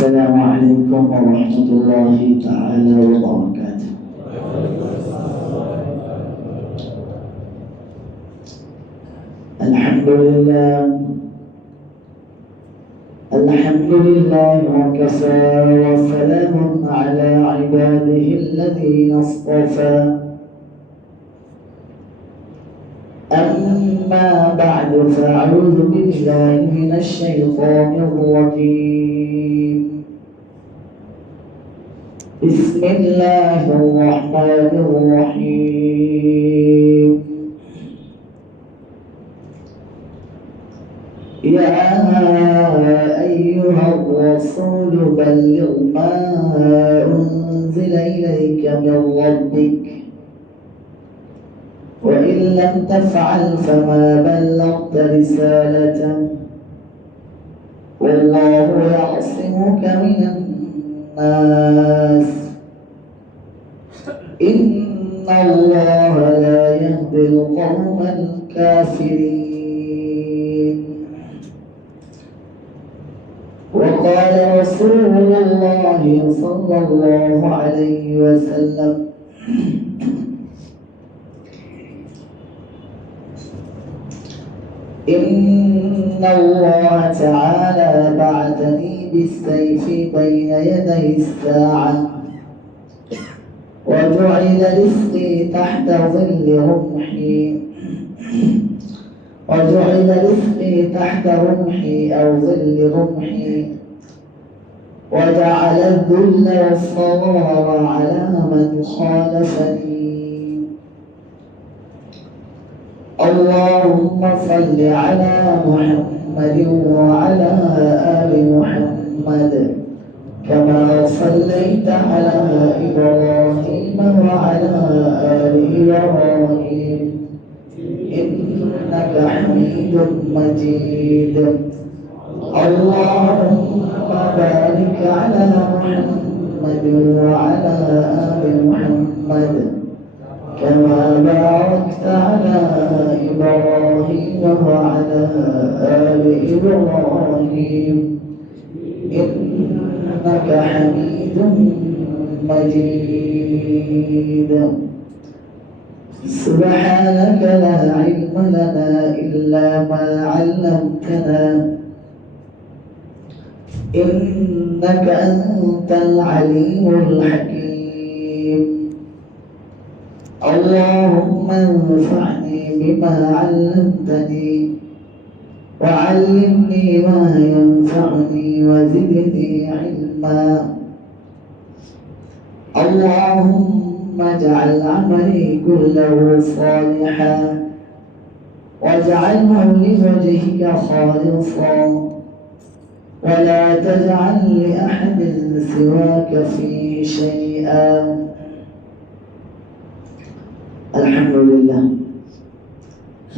السلام عليكم ورحمة الله تعالى وبركاته. الحمد لله وكفى وسلام على عباده الذين اصطفى. أما بعد فأعوذ بالله من الشيطان الرجيم. بسم الله الرحمن الرحيم. يا أيها الرسول بلغ ما أنزل إليك من ربك وإن لم تفعل فما بلغت رسالته والله يعصمك من الناس إن الله لا يهدي القوم الكافرين. وقال رسول الله صلى الله عليه وسلم إن الله تعالى بعثني بالسيف بين يدي الساعة وجعل رزقي تحت ظل رمحي أو ظل رمحي وجعل الذل والصغار على من خالفني. اللهم صل على محمد وعلى آل محمد كما صليت على إبراهيم وعلى آل إبراهيم إنك حميد مجيد. اللهم بارك على محمد وعلى آل محمد كما باركت على إبراهيم وعلى آل إبراهيم إنك حميد مجيد. سبحانك لا علم لنا إلا ما علمتنا إنك أنت العليم الحكيم. اللهم انفعني بما علمتني وعلمني ما ينفعني وزدني علما. اللهم اجعل عملي كله صالحا واجعله لوجهك خالصا ولا تجعل لأحد سواك فيه شيئا. আলহামদুলিল্লাহ,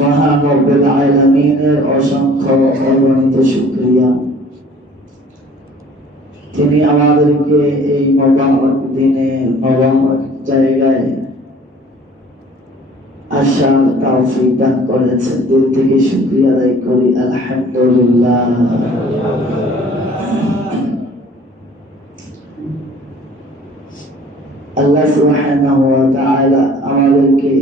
মহান রব্বুল আলামিনের অসংখ্য অগণিত শুকরিয়া। তিনি আমাদেরকে এই মোবারক দিনে মোবারক জায়গায় আসার তৌফিক দান করেছেন। দিল থেকে শুকরিয়া আদায় করি আলহামদুলিল্লাহ। আল্লাহ সুবহানাহু ওয়া তাআলা আমাদেরকে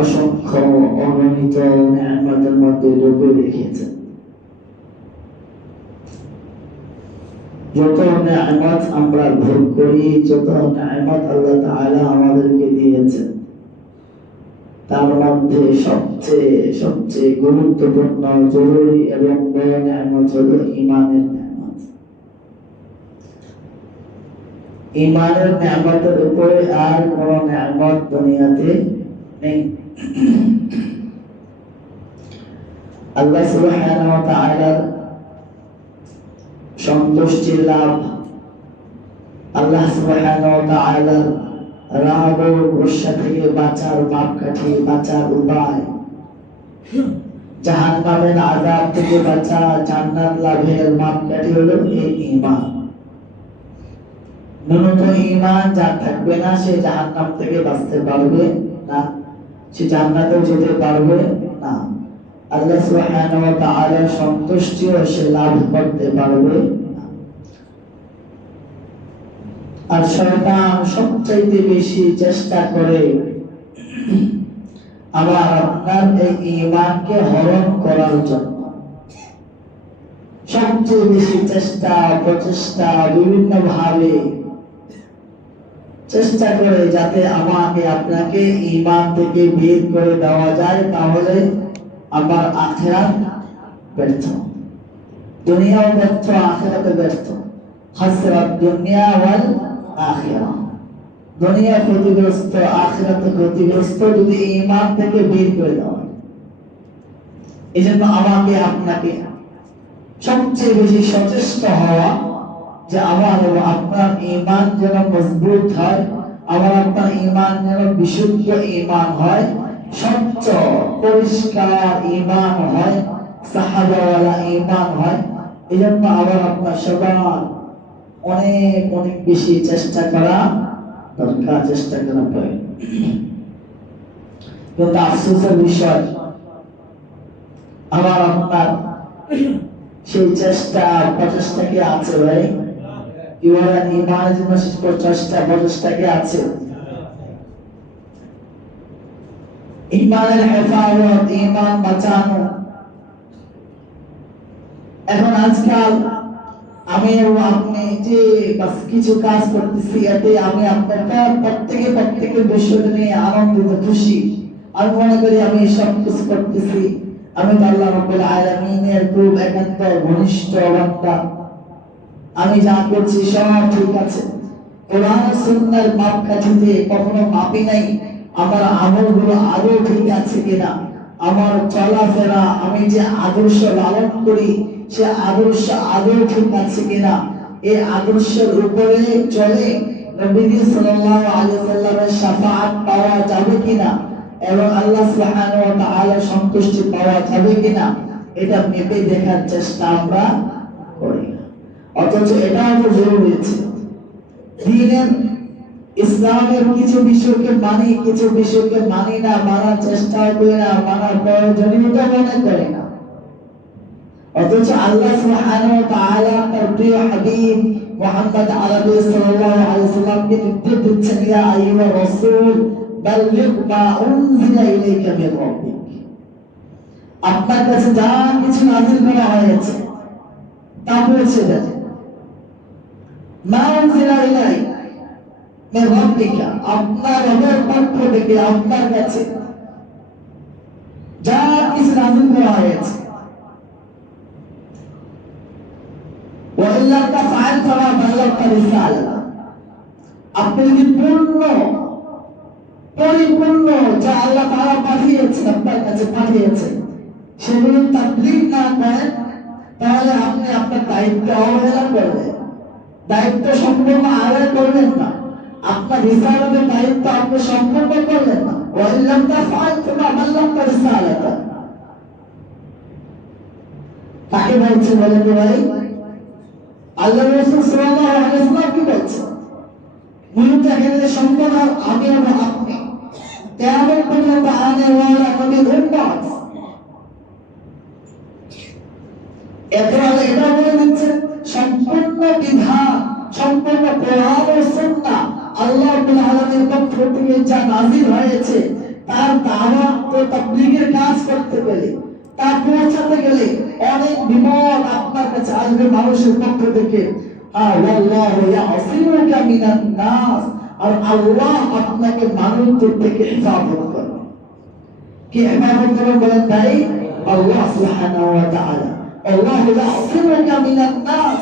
অসংখ্য অগণিত নিয়ামতের মধ্যে ডুবে রেখেছেন। যত নিয়ামত আমরা ভোগ করি, যত নিয়ামত আল্লাহ তাআলা আমাদেরকে দিয়েছেন, তার মধ্যে সবচেয়ে গুরুত্বপূর্ণ, জরুরি এবং বড় নিয়ামত হলো ঈমানের নিয়ামত। ঈমানের নিয়ামতের উপরে আর কোনো নিয়ামত দুনিয়াতে নেই। আল্লাহ সুবহানাহু ওয়া তাআলার সন্তুষ্টি লাভ, আল্লাহ সুবহানাহু ওয়া তাআলার রাগ ও গোসা থেকে বাঁচার মাপকাঠি, বাঁচার উপায়, জাহান্নামের আযাব থেকে বাঁচা, জান্নাত লাভের মাপকাঠি হলো এই ঈমান। ন্যূনতম ঈমান যার থাকবে না, সে জাহান্নাম থেকে বাঁচতে পারবে না, সে জান্নাতেও যেতে পারবে না। আল্লাহ সুবহানাহু ওয়া তাআলার সন্তুষ্টিও সে লাভ করতে পারবে না। আর শয়তান সবচাইতে বেশি চেষ্টা করে আবার আপনার এই ঈমানকে হরণ করার জন্য। সবচেয়ে বেশি চেষ্টা প্রচেষ্টা বিভিন্ন ভাবে চেষ্টা করে যাতে আমাকে আপনাকে ঈমান থেকে বের করে দেওয়া যায়, তাহলে আমার আখিরাত ব্যর্থ, দুনিয়াও ব্যর্থ, আখিরাতে ব্যর্থ। হাসরাত দুনিয়া ওয়াল আখিরাহ, দুনিয়া ক্ষতিগ্রস্ত, আখিরাতে ক্ষতিগ্রস্ত যদি ঈমান থেকে বের করে দেওয়া হয়। এই জন্য আমাকে আপনাকে সবচেয়ে বেশি সচেষ্ট হওয়া যে আমার এবং আপনার ঈমান যেন মজবুত হয়, আমার আপনার ঈমান যেন বিশুদ্ধ ঈমান হয়, স্বচ্ছ পরিষ্কার ঈমান হয়, সাহাবাওয়ালা ঈমান হয়। এই জন্য আমার আপনার সবার অনেক অনেক বেশি চেষ্টা করা দরকার, চেষ্টা করা প্রয়োজন। কিন্তু আফসোসের বিষয় আমার আপনার সেই চেষ্টা প্রচেষ্টা কি আছে ভাই? ইমানের ঈমানের জন্য চেষ্টা প্রচেষ্টা কি আছে? ঈমানের হেফাজত, ঈমান বাঁচানো। এখন আজকাল আমি এবং আপনি যে কিছু কাজ করতেছি, এতে আমি আপনারা প্রত্যেকের বিষয়টা নিয়ে আনন্দিত, খুশি। আমি মনে করি আমি সব কিছু করতেছি, আমি আল্লাহ রাব্বুল আলামিনের খুব একান্ত ঘনিষ্ঠ বান্দা, আমি যা করছি সব ঠিক আছে। কোরআন সুন্নাহর মাপকাঠিতে কখনো মাপি নাই আমার আমলগুলো আদৌ ঠিক আছে কিনা, আমার চলাফেরা, আমি যে আদর্শ লালন করি সে আদর্শ আদৌ ঠিক আছে কিনা, এই আদর্শের উপরে চলে নবী সাল্লাল্লাহু আলাইহি ওয়াসাল্লামের শাফাআত পাওয়া যাবে কিনা এবং আল্লাহ সুবহানাহু ওয়া তাআলার সন্তুষ্টি পাওয়া যাবে কিনা, এটা মেপে দেখার চেষ্টা আমরা করি। অথচ এটাও তো জরুরি আছে। দ্বীনের ইসলামের কিছু বিষয়কে মানি, কিছু বিষয়কে মানি না, মানার চেষ্টা করি না, মানার প্রয়োজনীয়তা মনে করি না। অথচ আল্লাহ সুবহানাহু ওয়া তাআলা তার প্রিয় হাবিব মুহাম্মদ আরবি সাল্লাল্লাহু আলাইহি ওয়াসাল্লামকে নির্দেশ দিচ্ছেন, ইয়া আইয়ুহা রাসূল বাল্লিগ মা উনজিলা ইলাইকা মির রাব্বিক। আপনার কাছে যা কিছু নাযিল করা হয়েছে তা পৌঁছে দেন। মা উনজিলা ইলাইকা মির রাব্বিকা, আপনার রবের পক্ষ থেকে আপনার কাছে যা কিছু নাযিল করা হয়েছে। ওয়াইল্লা তাফআল ফামা বাল্লাগতা রিসালাতা, আপনি যদি পরিপূর্ণ যা আল্লাহ তাআলা পাঠিয়েছেন, আপনার কাছে পাঠিয়েছেন, সেগুলো তাবলীগ না করেন, তাহলে আপনি আপনার দায়িত্ব অবহেলা করবেন, দায়িত্ব সম্পূর্ণ আদায় করবেন না, আপনার রিসালাতের দায়িত্ব আপনি সম্পূর্ণ করবেন না। ওয়াইল্লা তাফআল ফামা বাল্লাগতা রিসালাতা, কাকে বলছে বলেন তো ভাই? আল্লাহ রাসূল সাল্লাল্লাহু আলাইহি ওয়াসাল্লাম কি বলছেন? মূলত এখানে সম্বোধন আমি এবং আপনি কিয়ামত পর্যন্ত আনে ওয়ালা নবীর উম্মত। এটা বলে দিচ্ছেন সম্পূর্ণ বিধান, সম্পূর্ণ কোরআন ও সুন্নাহ আল্লাহ রাব্বুল আলামিনের পক্ষ থেকে যা নাযিল হয়েছে, তার দাওয়াত ও তাবলীগের কাজ করতে গেলে, তা পৌঁছাতে গেলে অনেক বিপদ আপনার কাছে আসবে মানুষের পক্ষ থেকে। ওয়াল্লাহু ইয়াসিমুকা মিনান নাস, আর আল্লাহ আপনাকে মানুষদের থেকে হেফাজত করবে। কে হেফাজত করবে বলেন ভাই? আল্লাহ সুবহানাহু ওয়া তাআলা। আল্লাহু ইয়াসিমুকা মিনান নাস।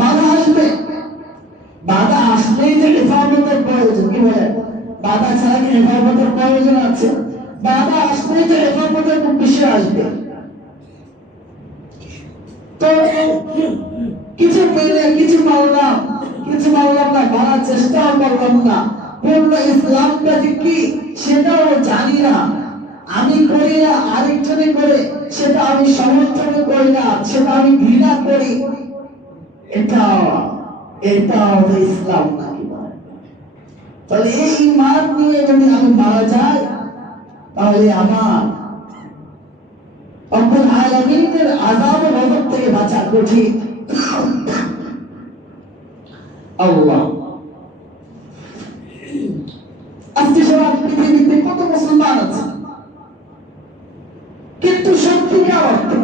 বাধা আসবে, বাধা আসলেই যে হেফাজতের প্রয়োজন, কি বলেন? বাধা ছাড়া কি হেফাজতের প্রয়োজন আছে? বাধা আসলেই যে হেফাজতের খুব বেশি আসবে। তো কিছু মানলাম না, মানার চেষ্টাও করলাম না, পূর্ণ ইসলামটা যে কি সেটাও জানি না, আমি করি না, আরেকজনে করে, সেটা আমি সমর্থন করি না, সেটা আমি ঘৃণা করি, এটা ইসলাম নাকি? তাহলে এই ঈমান নিয়ে যদি আমি মারা যাই, তাহলে আমার রব্বুল আলামিনের আযাব ও গজব থেকে বাঁচা কঠিন। আল্লাহ। আজকে সারা পৃথিবীতে কত মুসলমান আছে, কিন্তু সত্যিকার অর্থে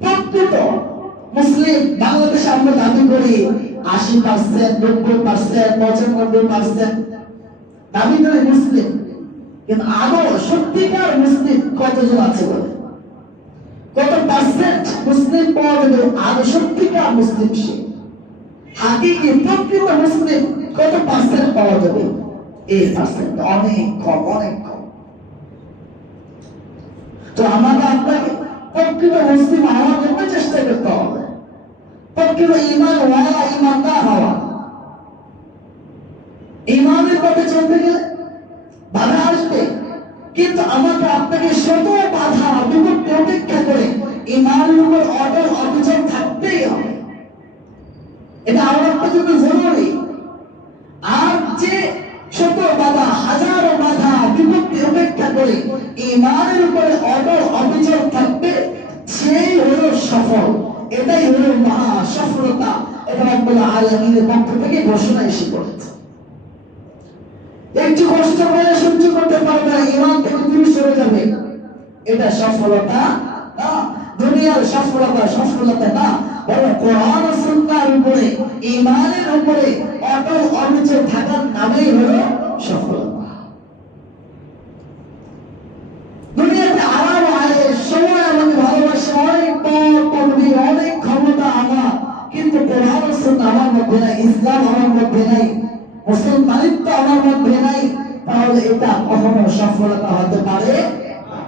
প্রকৃত মুসলিম বাংলাদেশে আমরা দাবি করি 80%, 90%, 95% দাবি করে মুসলিম, কিন্তু আদৌ সত্যিকার মুসলিম কতজন আছে বলে? কত পার্সেন্ট মুসলিম পাওয়া যাবে আদৌ সত্যিকার মুসলিম? সে হাকিকি প্রকৃত মুসলিম কত পার্সেন্ট পাওয়া যাবে? এই পার্সেন্ট অনেক কম, অনেক কম। তো আমাদের আপনাকে প্রকৃত মুসলিম হওয়ার জন্য চেষ্টা করতে হবে, প্রকৃত ঈমান ওয়ালা ঈমানদার হওয়া। ঈমানের পথে চলতে গেলে বাধা আসবে, কিন্তু আমাকে আপনাকে শত বাধা বিপত্তি উপেক্ষা করে ঈমানের উপর অটল অবিচল থাকতেই হবে। এটা আমার আপনার জন্য জরুরি। আর যে শত বাধা, হাজারো বাধা বিপত্তি উপেক্ষা করে ঈমানের উপরে অটল অবিচল থাকবে, সেই হলো সফল। এটাই হলো মহা সফলতা। এটা রব্বুল আলামিনের পক্ষ থেকে ঘোষণা এসে পড়েছে। একটু কষ্ট করে সহ্য করতে পারবে না, ঈমান থেকে দূরে সরে যাবে, এটা সফলতা না। দুনিয়ার সফলতা সফলতা না, বরং কোরআন ও সুন্নাহর উপরে, ঈমানের উপরে অটল অবিচল থাকার নামেই হলো সফলতা। দুনিয়াতে আরাম আয়েশ, সময় আমাকে ভালোবাসে, অনেক পদ পদবি, অনেক ক্ষমতা আমার, কিন্তু কোরআন ও সুন্নাহ আমার মধ্যে নাই, ইসলাম আমার মধ্যে নাই, মুসলমানিত্ব আমার মধ্যে নাই, তাহলে এটা কখনো সফলতা হতে পারে না।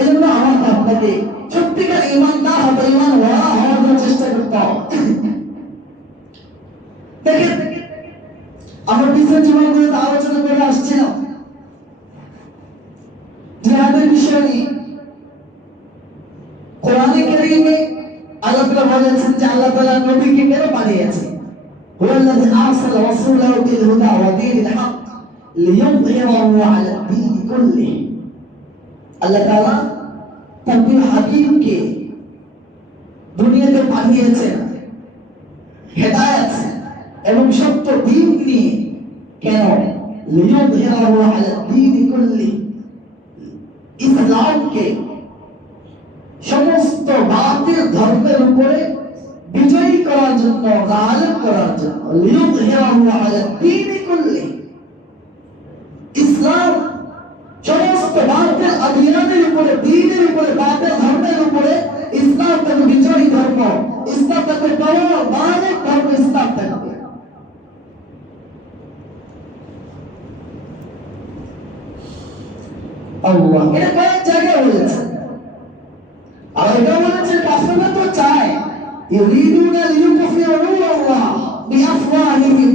এজন্য আমাকে আপনাকে সত্যিকার ঈমানদার হতে, ঈমান ওয়ালা হওয়ার জন্য চেষ্টা করতে হবে। দেখেন, আমরা পিছনের জীবনগুলোতে আলোচনা করে আসছিলাম জিহাদের বিষয় নিয়ে। কোরআনে কারীমে আল্লাহ তাআলা বলেছেন যে আল্লাহ তাআলা নবীকে কেন পাঠিয়েছেন? হুয়াল্লাযী আরসালা রাসূলাহু বিল হুদা ওয়া দীনিল হক লিইয়ুযহিরাহু আলা দ্বীন কুল্লিহি। আল্লাহ তাআলা তার প্রিয় হাবিবকে দুনিয়াতে পাঠিয়েছেন হেদায়েত এবং সত্য দ্বীন নিয়ে। কেন? লিইয়ুযহিরাহু আলা দ্বীন কুল্লিহি, ইসলামকে সমস্ত বাতিল ধর্মের উপরে বিজয়ী করার জন্য, গালিব করার জন্য। লিইয়ুযহিরাহু আলা দ্বীন কুল্লিহি, ইসলাম সমস্ত বাতিল আদিয়ানের উপরে, দ্বীনের উপরে, বাতিল ধর্মের উপরে ইসলাম তাকে বিজয়ী ধর্ম, ইসলাম তাকে পাওয়ারদায়ক ধর্ম, ইসলাম থাকবে। আল্লাহ এটা কয়েক জায়গায় বলেছে। আর এটা বলেছে কাফেররা তো চায়, ইউরিদুনা লিইউতফিউ নূরাল্লাহ বিআফওয়াহিহিম,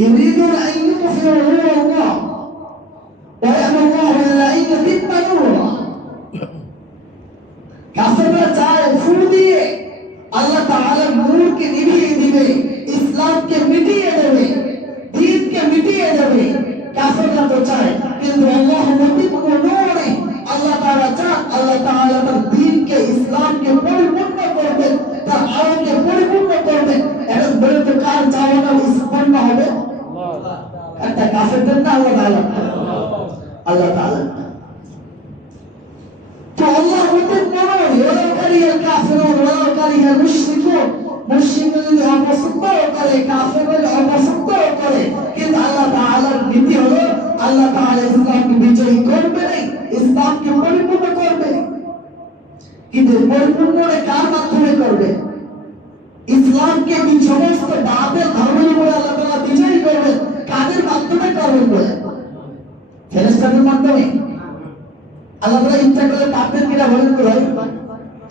ইউরিদুনা আন ইউতফিউ নূরাল্লাহ ওয়া ইয়াবুল্লাহু ইল্লা আন ইউতিম্মা নূরাহ। কাফেররা চায় ফুল দিয়ে আল্লাহ তাআলার নূরকে নিভিয়ে দিবে, ইসলামকে মিটিয়ে দেবে, দ্বীনকে মিটিয়ে দেবে। কাফেররা তো চায়, কিন্তু আল্লাহ মুতিম্মু নূরিহি, আল্লাহ তাআলা চান আল্লাহ তাআলা তার দ্বীনকে, ইসলামকে পরিপূর্ণ করবেন, তার আলোকে পরিপূর্ণ করবেন। এখন বলে তো কার চাওয়াটা পূর্ণ হবে? একটা কাফেরদের না আল্লাহ তাআলা? আল্লাহ তাআলা। তো আল্লাহ মুতিম্মু নূরিহি ওয়ালাউ কারিহাল কাফিরুন ওয়ালাউ কারিহাল মুশরিকুন। মুশরিকরা যদি অপছন্দ করে, কাফেররা যদি অপছন্দ করে, কিন্তু আল্লাহ তাআলার নীতি হলো আল্লাহ তাআলা ইসলামকে বিজয়ী করবে, ইসলামকে পরিপূর্ণ করবে। কিন্তু পরিপূর্ণ কার মাধ্যমে করবে? ইসলামকে সমস্ত বাতিল ধর্মের উপরে আল্লাহ তাআলা বিজয়ী করবেন, কাদের মাধ্যমে করবেন বলে? ফেরেশতাদের মাধ্যমে। আল্লাহ তাআলা ইচ্ছা করলে পারতেন কিনা বলেন তো ভাই?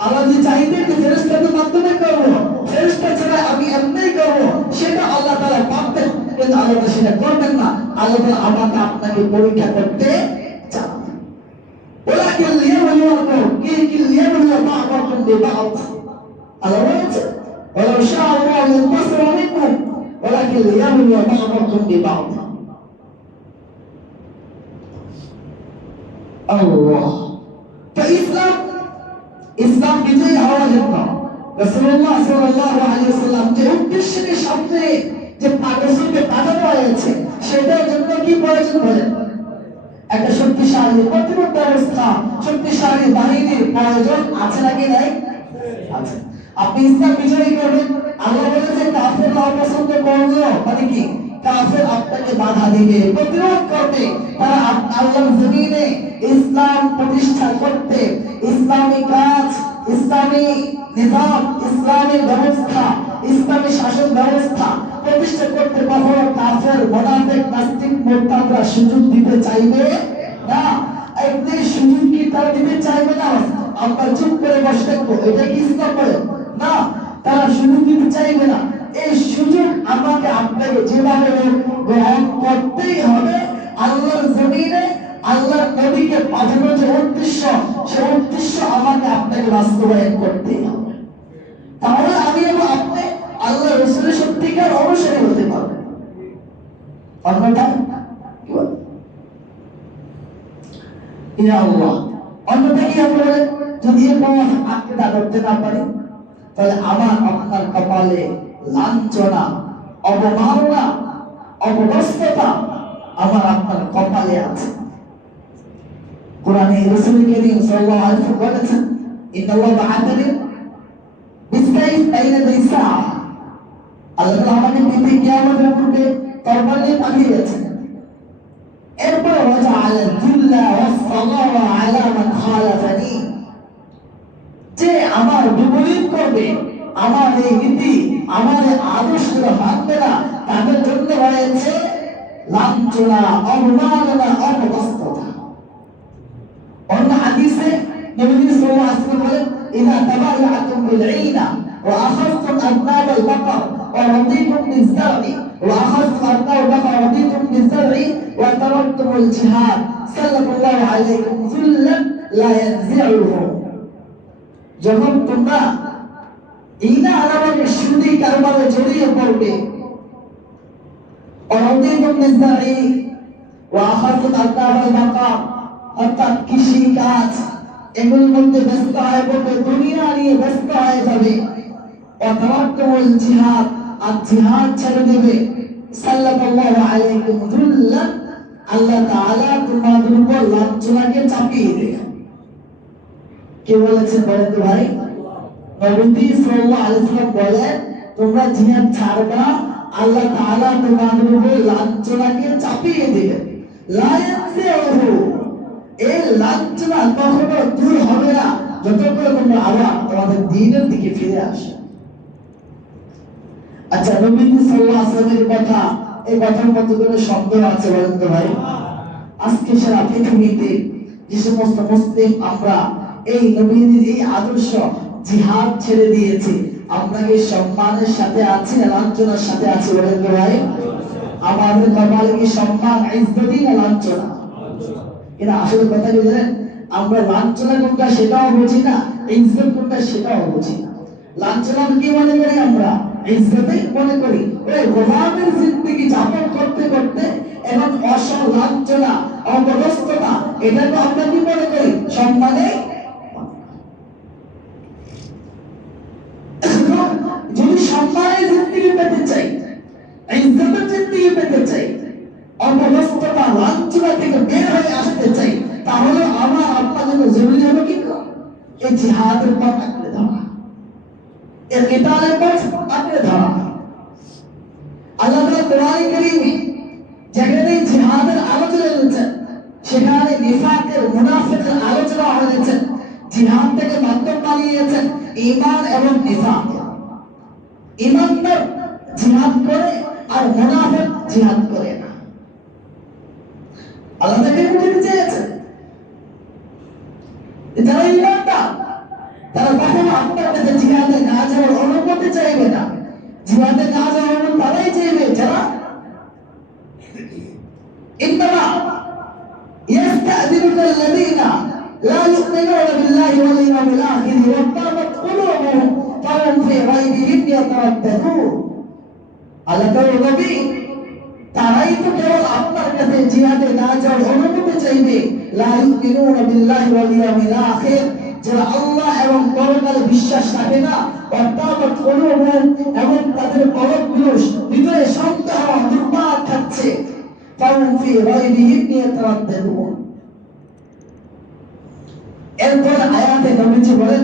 আল্লাহ যে চাইতেন যে ফেরেশতাদের মাধ্যমে করব, ফেরেশতা ছাড়া আমি এমনিই করব, সেটা আল্লাহ তাআলা পারতেন, কিন্তু আল্লাহ তাআলা সেটা করবেন না। আল্লাহ তাআলা আমাকে আপনাকে পরীক্ষা করতে চান। ওয়ালাকিন লিয়াবলুয়াকুম, কি লিয়াবলুয়া বা'দাকুম বিবা'দ। আল্লাহ বলেছে ওয়ালাউ শাআ আল্লাহু লানতাসিরা মিনকুম ওয়ালাকিন লিয়াবলুয়া বা'দাকুম বিবা'দ। আল্লাহ। তো ইসলাম বিজয়ী হওয়ার জন্য রাসূলুল্লাহ সাল্লাল্লাহু আলাইহি ওয়াসাল্লাম যে উদ্দেশ্যকে সামনে যে রাসূলকে পাঠানো হয়েছে সেটার জন্য কি প্রয়োজন বলেন? একটা শক্তিশালী প্রতিরোধ ব্যবস্থা, শক্তিশালী বাহিনীর প্রয়োজন আছে নাকি নাই? আছে। আপনি ইসলাম বিজয়ী করবেন, আল্লাহ বলেছে কাফেররা অপছন্দ করলেও মানে কি কাফের আপনাকে বাধা দিবে, প্রতিরোধ করবে, তারা আল্লাহর জমিনে ইসলাম প্রতিষ্ঠা করতে, ইসলামী কাজ, ইসলামী নিজাম, ইসলামী ব্যবস্থা, ইসলামী শাসন ব্যবস্থা প্রতিষ্ঠা করতে কখনো কাফের, মুনাফিক, নাস্তিক, মুরতাদরা সুযোগ দিতে চাইবে না। একদিন সুযোগ কি তারা দিতে চাইবে না? আমরা চুপ করে বসে থাকবো, এটা কি ইসলাম বলে? না, তারা সুযোগ দিতে চাইবে না। এই সুযোগ আমাকে আপনাকে যেভাবে গ্রহণ করতেই হবে। আল্লাহর জমিনে আল্লাহর নবীকে পাঠানোর যে উদ্দেশ্য, সেই উদ্দেশ্য আমাকে আপনাকে বাস্তবায়ন করতেই হবে। তাহলে আমি এবং আপনি আল্লাহ রাসূলের সত্যিকার অনুসারী হতে পারবো। অন্যথায় কি বলে? ইয়া আল্লাহ, অন্যথায় কি আমরা যদি আকিদা করতে না পারি তাহলে আমার আপনার কপালে লাঞ্ছনা, অবমাননা, অপদস্থতা আমার আপনার কপালে আছে। কোরআনে রাসূল করিম সাল্লাল্লাহু আলাইহি ওয়াসাল্লাম বলেছেন, ইন্নাল্লাহা বা'আথানি বিসাইফ বাইনা দাইসা, আল্লাহ আমাকে পৃথিবী কিয়ামতের পূর্বে তরবারি দিয়ে পাঠিয়েছেন। এরপর ওয়াজআল যুল্লা ওয়াস-সালাওয়া আলা মান খালাফানি, যে আমার বিপরীত করবে, আমার এই নীতি, আমার এই আদর্শগুলো মানবে না, তাদের জন্য রয়েছে লাঞ্ছনা, অবমাননা, অপদস্থতা। অন্য হাদিসে নবী সাল্লাল্লাহু আলাইহি ওয়াসাল্লাম বলেন, ইযা তাবায়াতুম বিল ঈনা ওয়া আখাযতুম আযনাব আল বাকর ওয়া রাদিতুম বিজ-যার'i ওয়া আখাযতুম আযনাব আল বাকর ওয়া রাদিতুম বিজ-যার'i ওয়া তারাকতুম আল জিহাদ সাল্লাল্লাহু আলাইকুম যুল্লান লা ইয়ানজি'ুহু। যখন তোমরা ঈনা আলামকে সুদি কারবারে জড়িয়ে পড়বে, ওয়া রাদিতুম বিজ-যার'i ওয়া আখাযতুম আযনাব আল বাকর, অর্থাৎ কৃষি কাজ এগুলোর মধ্যে ব্যস্ত হয়ে পড়বে, দুনিয়া নিয়ে ব্যস্ত হয়ে যাবে, অতাওয়াক্কুল জিহাদ, আর জিহাদ ছেড়ে দেবে, সাল্লাল্লাহু আলাইকুম যুল্লান, আল্লাহ তাআলা তোমাদের উপর লাঞ্ছনাকে চাপিয়ে দেবে। কে বলেছেন বলেন তো ভাই? নবী সাল্লাল্লাহু আলাইহি ওয়াসাল্লাম বলেন, তোমরা জিহাদ ছাড়বা, আল্লাহ তাআলা তোমাদের উপর লাঞ্ছনাকে চাপিয়ে দেবে। লা ইয়ানজিউহু, এই লাঞ্ছনা কখনো দূর হবে না যতক্ষণ তোমরা আবার তোমাদের দ্বীনের দিকে ফিরে আসো। আচ্ছা, নবী সাল্লাল্লাহু আলাইহি ওয়াসাল্লামের কথা, এই কথার মধ্যে কোনো সন্দেহ আছে বলেন তো ভাই? আজকে সারা পৃথিবীতে যে সমস্ত মুসলিম আমরা এই নবীর এই আদর্শ জিহাদ ছেড়ে দিয়েছি, আমরা কি সম্মানের সাথে আছি না লাঞ্ছনার সাথে আছি বলেন তো ভাই? আমাদের কপালে কি সম্মান, ইজ্জতই না লাঞ্ছনা? এটা আসলে কথা কি জানেন? আমরা লাঞ্ছনা কোনটা সেটাও বুঝি না, ইজ্জত কোনটা সেটাও বুঝি না। লাঞ্ছনা কি মনে করি আমরা? ইজ্জতই মনে করি। ওই গোলামের জিন্দেগি যাপন করতে করতে এবং অসল লাঞ্ছনা, অপদস্থতা, এটা তো আমরা কি মনে করি? সম্মানে। যদি সম্মানের জিন্দেগি পেতে চাই, ইজ্জতের জিন্দেগি পেতে চাই, অপদস্থতা, লাঞ্ছনা থেকে বের হয়ে আসতে চাই, তাহলে আমার আপনাদের জরুরি হবে কি এই জিহাদের পথ আঁকড়ে ধরা, এর কিতালের পথ আঁকড়ে ধরা। আল্লাহ তাআলা কোরআনে কারীমে যেখানে জিহাদের আলোচনা হয়েছে, সেখানে নিফাকের, মুনাফিকের আলোচনা হয়েছে। জিহাদ থেকে মাধ্যম বানিয়েছেন ঈমান এবং নিফাক। ঈমানদার জিহাদ করে আর মুনাফিক জিহাদ করে না। আল্লাহ তাকে বুঝাতে চেয়েছেন যারা ঈমানদার তারা কখনো আপনার কাছে জিহাদে না যাওয়ার অনুমতি চাইবে না। জিহাদে না যাওয়ার অনুমতি তারাই চাইবে যারা ইন্নামা ইয়াস্তাযিনুকা আল্লাযীনা লা ইউমিনুনা বিল্লাহি ওয়াল ইয়াউমিল আখির ওয়া তারাত কুলুবুহুম ফাহুম ফি রাইবিহিম ইয়াতারাদ্দাদুন। আল্লাহ তাআলা নবী তারাই তো কেবল আপনার কাছে জিহাদে না যাওয়ার অনুমতি চাইবে, লা ইউমিনুনা বিল্লাহি ওয়াল ইয়াউমিল আখির, যারা আল্লাহ এবং পরকালে বিশ্বাস রাখে না, অর্থাৎ এবং তাদের কলবগুলো হৃদয়ে সন্দেহ দুর্বার থাকছে, ফাহুম ফি রাইবিহিম ইয়াতারাদ্দাদুন। এরপর আয়াতে নবীজি বলেন,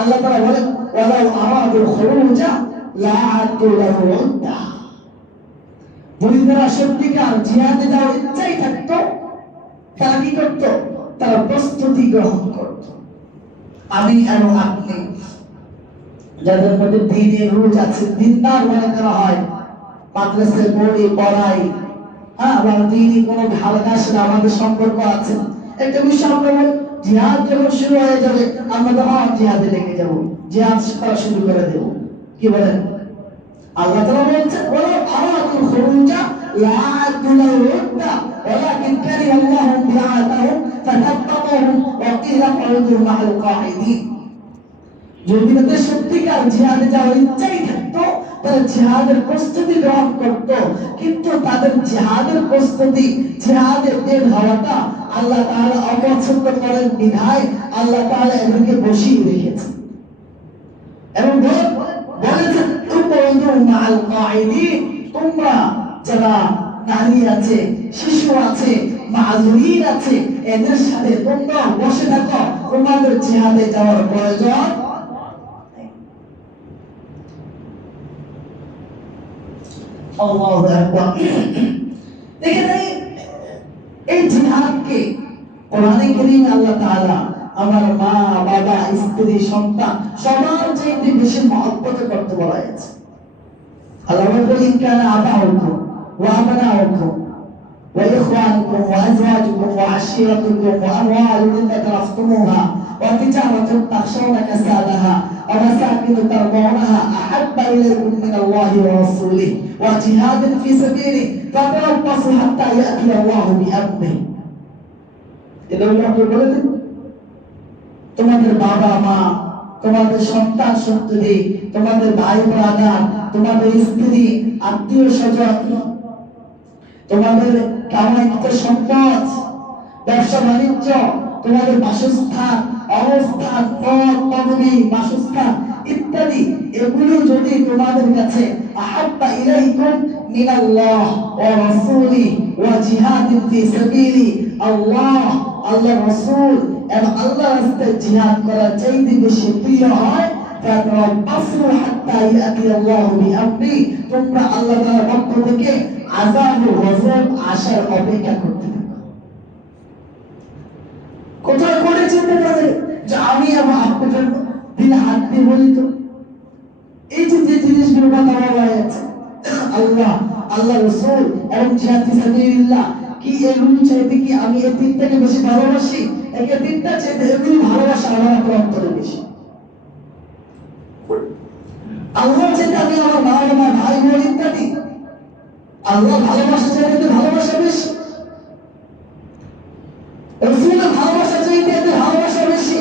আল্লাহ তাআলা বলেন, ওয়ালাউ আরাদুল খুরুজা লাআদু লাহু উদ্দা। যদি তারা সত্যিকার জিহাদে যাওয়ার ইচ্ছাই থাকতো, তারা কি করত? তারা প্রস্তুতি গ্রহণ করত। আমি এবং আপনি যাদের মধ্যে দিনের রোজ আছে, দিনদার মনে করা হয়, মাদ্রাসায় পড়ি পড়াই, আবার দিনই কোনো হালকার সাথে আমাদের সম্পর্ক আছে, একটা বিষয় আমরা বলি জিহাদ যখন শুরু হয়ে যাবে আমরা তখন জিহাদে লেগে যাব, জিহাদ করা শুরু করে দেব। কি বলেন? আল্লাহ তাআলা বলছেন, ওয়ালা আরাদুল খুরুজা লাআদু লাহু উদ্দা ওয়ালাকিন কারিহাল্লাহু বিআতাহুম ফাতাবাহুম ওয়া কিলা কউদু মা'আল কাঈদিন। যদি তাদের সত্যিকার জিহাদে যাওয়ার ইচ্ছাই থাকতো, তারা জিহাদের প্রস্তুতি গ্রহণ করত, কিন্তু তাদের জিহাদের প্রস্তুতি, জিহাদে বের হওয়াটা আল্লাহ তাআলা অপছন্দ করেন বিধায় আল্লাহ তাআলা এদেরকে বসিয়ে রেখেছেন এবং বলেছেন, মা'আল কাঈদিন, তোমরা যারা নারী আছে, শিশু আছে, মাযুরিন আছে, এদের সাথে তোমরা বসে থাকো, তোমাদের জিহাদে যাওয়ার প্রয়োজন। আল্লাহু আকবার। দেখেন এই জিহাদকে কোরআনে কারীমে আল্লাহ তাআলা আমার মা, বাবা, স্ত্রী, সন্তান সবার চাইতে বেশি মহব্বত করতে বলা হয়েছে। আল্লাহ বলেন, কানা আবাউকুম ওয়া আবনাউকুম ওয়া ইখওয়ানুকুম ওয়া আজওয়াজুকুম ওয়া আশীরাতুকুম ওয়া আমওয়ালুন তারাফতুমুহা ওয়া তিজারাতুন তাখশাউনা কাসাদাহা ওয়া মাসাকিন তারদাউনাহা আহাব্বা ইলাইকুম মিনাল্লাহি ওয়া রাসূলিহি ওয়া জিহাদুন ফি সাবিলিহি ফাতারাব্বাসু হাত্তা ইয়াতি আল্লাহু বিআমরিহি। এটা আল্লাহ বলেন, তোমাদের বাবা মা, তোমাদের সন্তান সন্ততি, তোমাদের ভাই ব্রাদার, তোমাদের স্ত্রী, আত্মীয় স্বজন, তোমাদের কামাইকৃত সম্পদ, ব্যবসা বাণিজ্য, তোমাদের বাসস্থান, অবস্থান, পদ পদবী, বাসস্থান ইত্যাদি, এগুলো যদি তোমাদের কাছে আহাব্বা ইলাইকুম মিনাল্লাহ ওয়া রাসূলিহি ওয়া জিহাদিন ফি সাবিলি, আল্লাহ, আল্লাহর রাসূল এবং আল্লাহর রাস্তায় জিহাদ করার চাইতে বেশি প্রিয় হয়, ফাতারাব্বাসু হাত্তা ইয়াতি আল্লাহু বিআমরি, তোমরা আল্লাহ তাআলার পক্ষ থেকে আযাব ও গজব আসার অপেক্ষা করতে থাকো। কোথায় করে চিন্তা করে যে আমি এবং আপনাদের দিলে হাত দিয়ে বলি তো, এই যে জিনিসগুলো কথা বলা হয়েছে, আল্লাহ, আল্লাহ রাসূল এবং জিহাদ ফি সাবিলিল্লাহ, কি এগুলো চাইতে কি আমি এই তিনটাকে বেশি ভালোবাসি? একে তিনটা চাইতে এগুলো ভালোবাসা আমার অন্তরে বেশি। আল্লাহ চাইতে আমি আমার মা, আমার ভাই বোন ইত্যাদি, আল্লাহ ভালোবাসা চাইতে ভালোবাসা বেশি, রাসূলের ভালোবাসা চাইতে এদের ভালোবাসা বেশি,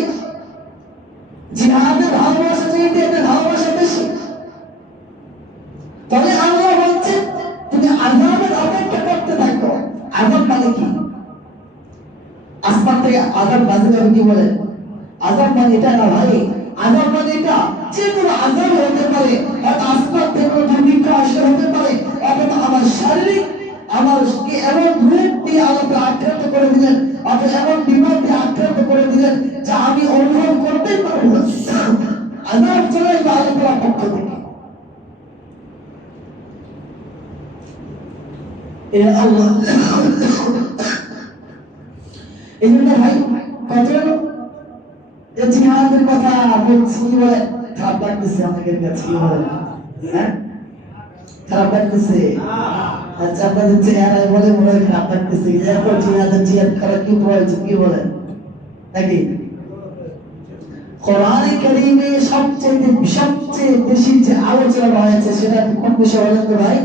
জিহাদের ভালোবাসা চাইতে এদের ভালোবাসা বেশি। তাহলে আল্লাহ বলছেন, তুমি আযাবের অপেক্ষা করতে থাকো। আযাব মানে কি? আসমান থেকে আযাব নাযিল হবে, কি বলে? আযাব মানে এটা না ভাই, আযাব মানে এটা যে কোনো আযাব হতে পারে, হয়তো আসমান থেকে দুর্ভিক্ষ আসলে হতে পারে, অথবা আমার শারীরিক, আমার এমন রূপ দিয়ে আল্লাহ আক্রান্ত করে দিলেন, অথবা এমন বিপদ দিয়ে আক্রান্ত করে দিলেন যা আমি অনুভব করতেই পারবো না। আযাব চলে আসবে আল্লাহর পক্ষ থেকে। এ আল্লাহ, এই জন্য ভাই কত জিহাদের কথা বলছি, বলে খারাপ লাগতেছে আমাদের কাছে, কি বলে? হ্যাঁ, খারাপ লাগতেছে। আচ্ছা, আপনাদের চেহারায় বলে মনে হয় খারাপ লাগতেছে, এরপর জিহাদ করা কি প্রয়োজন, কি বলেন নাকি? কোরআনে কারীমে সবচেয়ে বেশি যে আলোচনা হয়েছে সেটা কোন বিষয় বলেন তো ভাই?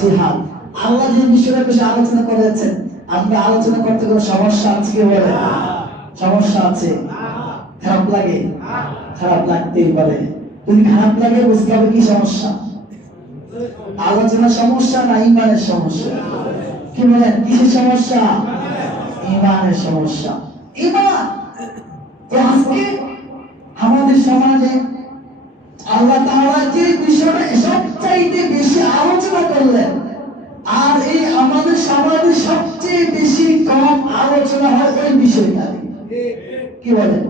জিহাদ। আল্লাহ যে বিষয়টা বেশি আলোচনা করেছেন, আমরা আলোচনা করতে কোনো সমস্যা আছে কি বলেন? সমস্যা আছে? খারাপ লাগে? খারাপ লাগতেই পারে। যদি খারাপ লাগে বুঝতে হবে কি সমস্যা? আলোচনার সমস্যা না ঈমানের সমস্যা? কি বলেন, কিসের সমস্যা? ঈমানের সমস্যা। ঈমান তো আজকে আমাদের সমাজে আল্লাহ তাআলা যে বিষয়টা সবচাইতে বেশি আলোচনা করলেন, আর এই আমাদের সমাজে সবচেয়ে বেশি কম আলোচনা হয় ওই বিষয়টা। কি বলেন?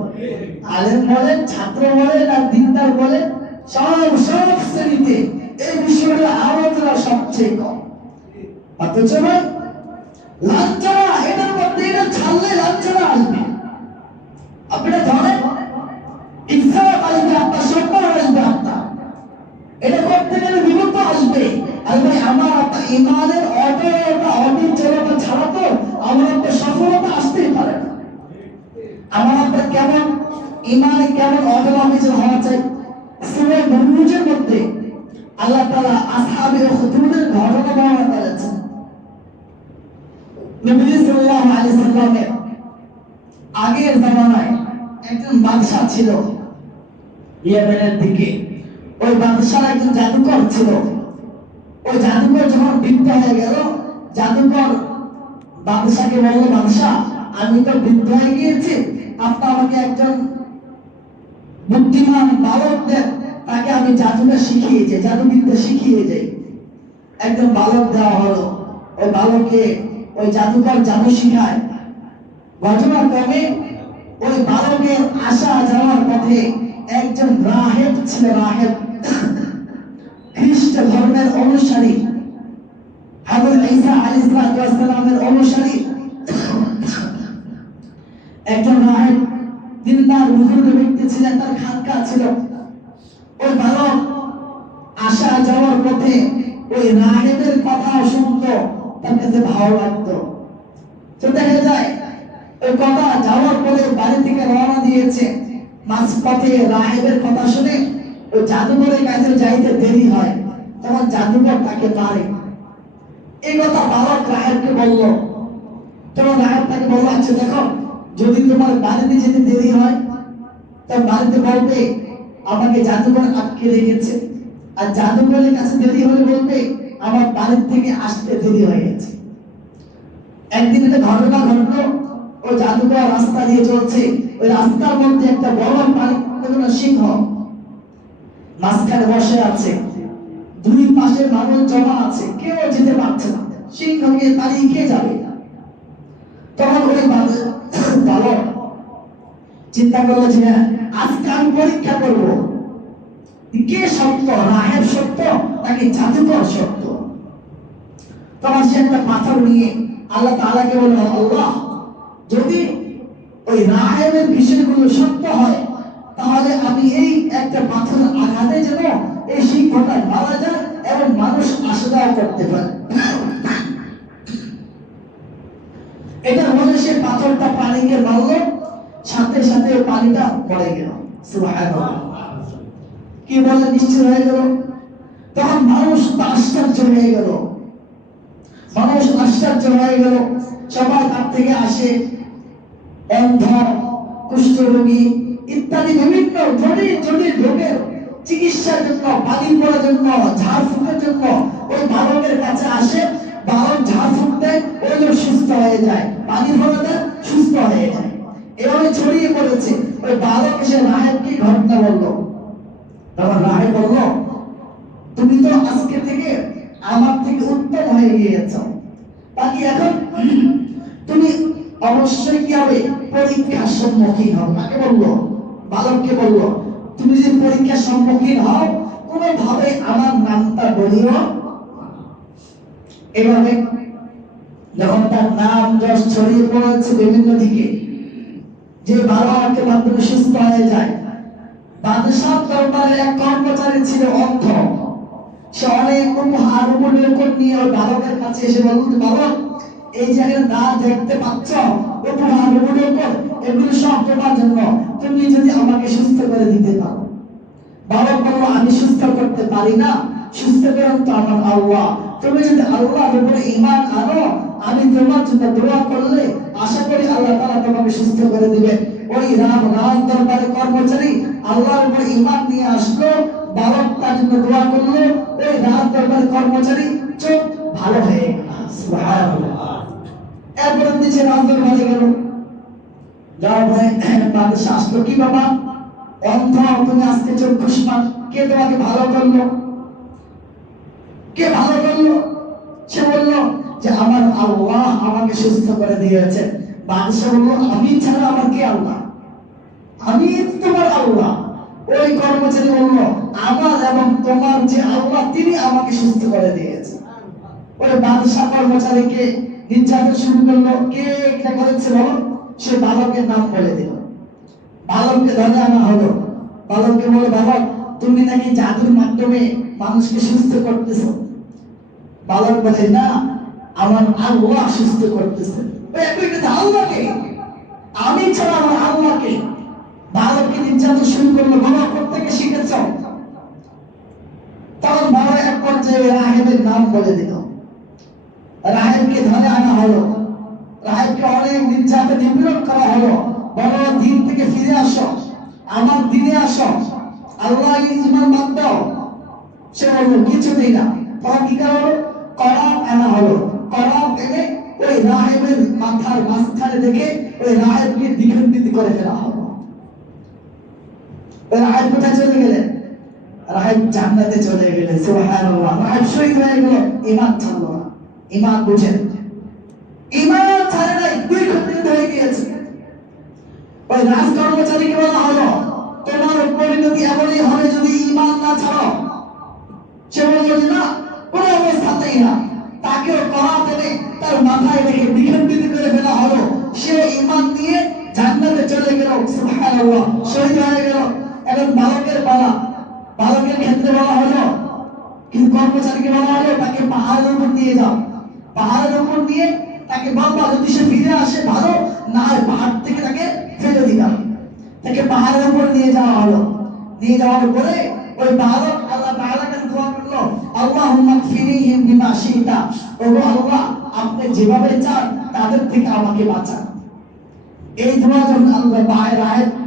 আলেম বলেন, ছাত্র বলেন, আর দিনদার বলেন, সব শ্রেণীতে এই বিষয়টা আলোচনা সবচেয়ে কম। অথচ ভাই লাঞ্ছনা, এটার মধ্যে এটা ছাড়লে লাঞ্ছনা আসবে। আপনারা ধরেন ইনসাফ আসবে, আপনার সম্মান আসবে, আপনার এটা করতে গেলে বিপদ আসবে। আর ভাই আমার আপনার ইমানের অটলতা অবিচলতা ছাড়া তো আমার আপনার সফলতা আসতেই পারে না। আমার আপনার কেমন ইমানে কেমন অটল অবিচল হওয়া চাই? সূরা বুরুজের মধ্যে আল্লাহ তাআলা আসহাবে উখদুদের ঘটনা বর্ণনা করেছেন। নবী সাল্লাল্লাহু আলাইহি সাল্লামের আগের জামানায় একজন বাদশা ছিল ইয়েমেনের দিকে। ওই বাদশার একজন জাদুকর ছিল। ওই জাদুকর যখন বৃদ্ধ হয়ে গেল, জাদুকর বাদশাকে বলল, বাদশা আমি তো বৃদ্ধ হয়ে গিয়েছি, আপনি আমাকে একজন বুদ্ধিমান বালক দেন, তাকে আমি জাদুটা শিখিয়ে যাই, জাদুবিদ্যা শিখিয়ে যাই। একজন বালক দেওয়া হলো। ওই বালককে ওই জাদুকর জাদু শিখায়। ঘটনাক্রমে ওই বালকের আসা যাওয়ার পথে একজন রাহেব ছিল, রাহেব খ্রিস্ট ধর্মের অনুসারী, হযরত ঈসা আলাইহিস সালামের অনুসারী একজন রাহেব, দিনদার বুজুর্গ ব্যক্তি ছিলেন, তার খানকা ছিল। ওই বালক আসা যাওয়ার পথে ওই রাহেবের কথা শুনতো, তার কাছে ভালো লাগতো। তো দেখা যায় ওই কথা যাওয়ার পরে বাড়ি থেকে রওনা দিয়েছে, মাঝপথে রাহেবের কথা শুনে ওই জাদুকরের কাছে যাইতে দেরি হয়, তখন জাদুকর তাকে মারে। এই কথা বালক রাহেবকে বলল। তখন রাহেব তাকে বলল, আচ্ছা দেখো, যদি তোমার বাড়িতে যেতে দেরি হয় তো বাড়িতে বলবে আমাকে জাদুকর আটকে রেখেছে, আর জাদুকরের কাছে দেরি হলে বলবে আমার বাড়ি থেকে আসতে দেরি হয়ে গেছে। একদিন একটা ঘটনা ঘটলো, ওই জাদুকর রাস্তা দিয়ে চলছে, ওই রাস্তার মধ্যে একটা বড় সিংহ মাঝখানে বসে আছে, দুই পাশে মানুষ জমা আছে, কেউ যেতে পারছে না, সিংহকে তাড়িয়ে কে যাবে? তখন ওই বালক চিন্তা করলো যে আজকে আমি পরীক্ষা করব, কে সত্য, রাহেব সত্য নাকি জাদুকর সত্য। তখন সে একটা পাথর নিয়ে আল্লাহ তাআলাকে বলল, আল্লাহ যদি ওই রাহেবের বিষয়গুলো সত্য হয় তাহলে আমি এই একটা পাথর আঘাতে যেন এই সিংহটা মারা যায় এবং মানুষ আসা যাওয়া করতে পারে। এটা বলে সে পাথরটা পানিকে মারলো, সাথে সাথে পানিটা পড়ে গেল। সুবহানাল্লাহ, কি বলে নিশ্চিত হয়ে গেল। তখন মানুষ আশ্চর্য হয়ে গেল, মানুষ আশ্চর্য হয়ে গেল। সবাই তার থেকে আসে, অন্ধ, কুষ্ঠরোগী ইত্যাদি বিভিন্ন জটিল জটিল রোগের চিকিৎসার জন্য, পানি পড়ার জন্য, ঝাড় ফুঁকের জন্য ওই বালকের কাছে আসে। বালক ঝাড় ফুঁক দেয়, ওই লোক সুস্থ হয়ে যায়, পানি পড়া দেয়, সুস্থ হয়ে যায়। এভাবে ছড়িয়ে পড়েছে। ওই বালক এসে রাহেবকে ঘটনা বলল। তখন রাহেব বলল, তুমি তো আজকে থেকে আমার থেকে উত্তম হয়ে গিয়েছ, বাকি এখন তুমি অবশ্যই কি হবে, পরীক্ষার সম্মুখীন হও। তাকে বলল, বালককে বলল, তুমি যদি পরীক্ষার সম্মুখীন হও কোনোভাবে আমার নামটা বলিও। এভাবে যখন তার নাম যশ ছড়িয়ে পড়েছে বিভিন্ন দিকে, যে বালকের মাধ্যমে সুস্থ হয়ে যায়। বাদশাহ দরবারে এক কর্মচারী ছিল অন্ধ, সে অনেক উপহার উপঢৌকন নিয়ে ওই বালকের কাছে এসে বলল, বালক এই জায়গায় না দেখতে পাচ্ছ, উপহার উপঢৌকন এগুলো সব তোমার জন্য, তুমি যদি আমাকে সুস্থ করে দিতে পারো। বালক বলল, আমি সুস্থ করতে পারি না, সুস্থ করেন তো আমার আল্লাহ। তুমি যদি আল্লাহর উপরে ঈমান আনো, আমি তোমার জন্য দোয়া করলে আশা করি আল্লাহ তাআলা তোমাকে সুস্থ করে দিবেন। ওই রাজ দরবারে কর্মচারী আল্লাহর উপরে ঈমান নিয়ে আসলো, বালক তার জন্য দোয়া করলো, ওই রাজ দরবারে কর্মচারী চোখ ভালো হয়ে গেল। সুবহানাল্লাহ। এরপরে নিচে রাজ দরবারে গেল, যাও ভাই বাদশা আসলো, কি বাবা অন্ধ তুমি আজকে চক্ষুষ্মান, কে তোমাকে ভালো করলো, কে ভালো করলো? সে বলল যে আমার আল্লাহ আমাকে সুস্থ করে দিয়েছে। বাদশা বলল আমি ছাড়া আমার কে আল্লাহ, আমি তোমার আল্লাহ। ওই কর্মচারী বলল আমার এবং তোমার যে আল্লাহ তিনি আমাকে সুস্থ করে দিয়েছে। ওই বাদশা কর্মচারীকে নির্যাতন শুরু করলো, কে এটা করেছে বলো? সে বালকের নাম বলে দিল। বালককে ধরে আনা হলো। বালককে বলল বালক তুমি নাকি জাদুর মাধ্যমে মানুষকে সুস্থ করতেছো। বালক বলে না, আমার আল্লাহ সুস্থ করতেছে। ওই একই কথা, আল্লাহকে, আমি ছাড়া আমার আল্লাহকে। বালককে নির্যাতন শুরু করলো, বাবা প্রত্যেকে শিখেছ। তখন বাবা এক পর্যায়ে রাহেবের নাম বলে দিল। রাহেবকে ধরে আনা হলো। রাহেবকে অনেক নির্যাতন নিপীড়ন করা হলো। বাবা দিন থেকে ফিরে আসো, আমার দিনে আসো, আল্লাহ ইমান বাদ দাও। সে বলল কিছুতেই না। তখন কি করা হলো? করাত আনা হলো। করাত এনে ওই রাহেবের মাথার মাঝখানে দেখে ওই রাহেবকে দ্বিখণ্ডিত করে ফেলা হলো। ওই রাহেব কোথায় চলে গেলেন? রাহেব জান্নাতে চলে গেলেন। সুবহানাল্লাহ। রাহেব শহীদ হয়ে গেল, ঈমান ছাড়লো না। ঈমান বুঝেন, ঈমান ছাড়ে নাই, দ্বিখণ্ডিত হয়ে গিয়েছে। ওই রাজ কর্মচারীকে বলা হলো তোমার পরিণতি এমনই হবে যদি ঈমান না ছাড়ো। সে বলল যে না, কোন অবস্থাতেই না। তাকেও করাত এনে তার মাথায় রেখে দ্বিখণ্ডিত করে ফেলা হলো। সে ঈমান নিয়ে জান্নাতে চলে গেল। সুবহানাল্লাহ, শহীদ হয়ে গেল। এখন বালকের পালা। বালকের ক্ষেত্রে বলা হলো, কিন্তু কর্মচারীকে বলা হলো তাকে পাহাড়ের উপর নিয়ে যাও। পাহাড়ের উপর নিয়ে তাকে বলবা যদি সে ফিরে আসে ভালো, না হয় পাহাড় থেকে তাকে ফেলে দিলাম। তাকে পাহাড়ের উপর নিয়ে যাওয়া হলো। নিয়ে যাওয়ার পরে ওই বালক আল্লাহ তাআলার কাছে দোয়া করলো, আল্লাহুম্মা গফিরহিম বিমা শিতা। ওগো আল্লাহ, আপনি যেভাবে চান তাদের থেকে আমাকে বাঁচান। এই দোয়া যখন আল্লাহ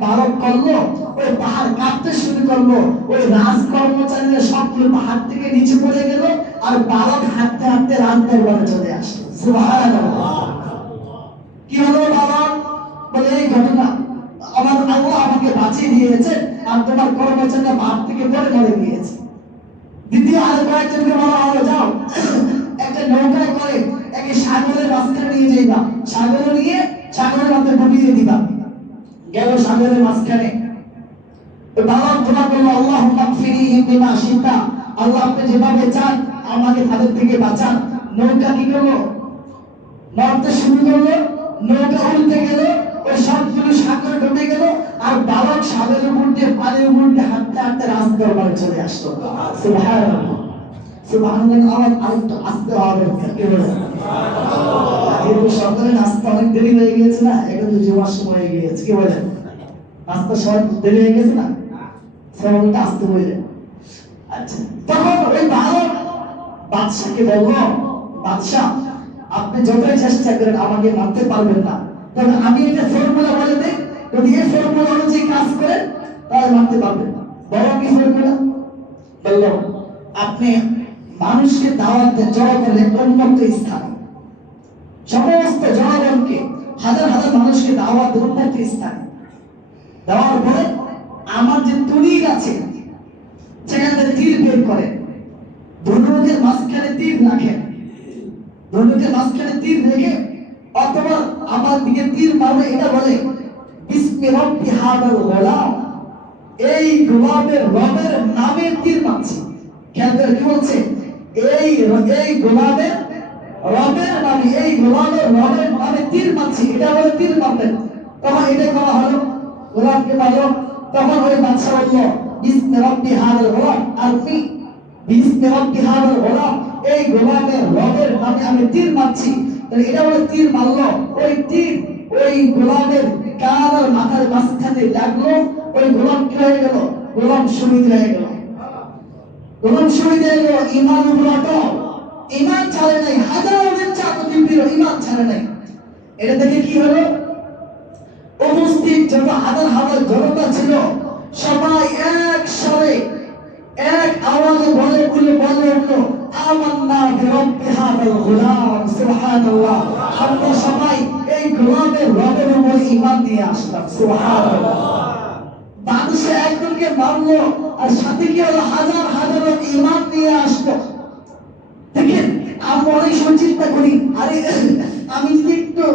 বালক করলো, ওই পাহাড় কাঁপতে শুরু করলো। ওই রাজ কর্মচারীরা সবগুলো পাহাড় থেকে নিচে পড়ে গেল, আর বালক হাঁটতে হাঁটতে রাজ দরবারে চলে আসলো। সুবহানাল্লাহ। কি হলো? বালক বলে এই ঘটনা, আমার আল্লাহ আমাকে বাঁচিয়ে দিয়েছে, আর তোমার কর্মচারীরা পাহাড় থেকে পড়ে মরে গিয়েছে। দ্বিতীয় আর কয়েকজনকে বলা হলো যাও একটা নৌকায় করে একে সাগরের মাঝখানে নিয়ে যাইবা, সাগরে নিয়ে সাগরের মধ্যে ডুবিয়ে দিবা। গেল সাগরের মাঝখানে। বালক দোয়া করলো, আল্লাহুম্মা গফিরহিম বিমা শিতা। আল্লাহ আপনি যেভাবে চান আমাকে তাদের থেকে বাঁচান। নৌকা কি করলো? নড়তে শুরু করলো। নৌকা উল্টে গেল, ওই সবগুলো সাগরে ডুবে গেল, আর বালক সাগরের উপর দিয়ে পানির উপর দিয়ে হাঁটতে হাঁটতে রাজ দরবারে চলে আসলো। সুবহানাল্লাহ। সুবহানাল্লাহ। আওয়াজ আরেকটু আস্তে হবে, কি বলে? যেহেতু সকালে নাস্তা অনেক দেরি হয়ে গিয়েছে না, এখন তো যাওয়ার সময় হয়ে গিয়েছে, কি বলে? নাস্তা সব দেরি হয়ে গেছে না, সবাইকে আসতে বললেন। আচ্ছা, তখন ওই বালক বাদশাকে বলল, বাদশা আপনি যতই চেষ্টা করেন আমাকে মারতে পারবেন না, তবে আমি একটা ফর্মুলা বলে দেই, যদি এই ফর্মুলা অনুযায়ী কাজ করেন তাহলে মারতে পারবেন। বড় কি ফর্মুলা? বলল আপনি মানুষকে দাওয়াত দেন, জড়ো করলেন উন্মুক্ত স্থানে, সমস্ত জনগণকে, হাজার হাজার মানুষকে দাওয়াত দেন উন্মুক্ত স্থানে। দেওয়ার পরে আমার যে তরির আছে সেখান থেকে তীর বের করেন, ধনুকের মাঝখানে তীর রাখেন, ধনুকের মাঝখানে তীর রেখে অথবা আমার দিকে তীর মারবে, এটা বলে বিসমি রব্বি হাদাল গোলাম, এই গোলামের রবের নামে তীর মারছি। খেয়াল করে কি বলছে? এই গোলামের রবের নামে, এই গোলামের রবের নামে তীর মারছি, এটা বলে তীর মারবেন। তখন এটা করা হলো, গোলামকে মারলো। তখন ওই বাদশা বলল বিসমি রব্বি হাদাল গোলাম, আপনি বিসমি রব্বি হাদাল গোলাম, এই গোলামের রবের নামে আমি তীর মারছি। তাহলে এটা বলে তীর মারলো। ওই তীর ওই গোলামের কান আর মাথার মাঝখানে লাগলো। ওই গোলাম কি হয়ে গেল? গোলাম শহীদ হয়ে গেল। গোলাম শহীদ হয়ে গেল। ঈমান উপর অটল, ঈমান ছাড়ে নাই। হাজারো নির্যাতন নিপীড়ন, ঈমান ছাড়ে নাই। এটা দেখে কি হলো? উপস্থিত যত হাজার হাজার জনতা ছিল সবাই এক স্বরে এক আওয়াজে বলে উঠলো আমান্না বিরব্বি হাদাল গোলাম। সুবহানাল্লাহ। আমরা সবাই এই এই গোলামের রবের উপর ঈমান নিয়ে আসলাম। সুবহানাল্লাহ। বাদশা একজনকে মারলো আর সাথে কি হলো, হাজার হাজার ঈমান নিয়ে আসলো। দেখেন আমরা অনেক সময় চিন্তা করি, আরে আমি যদি একটু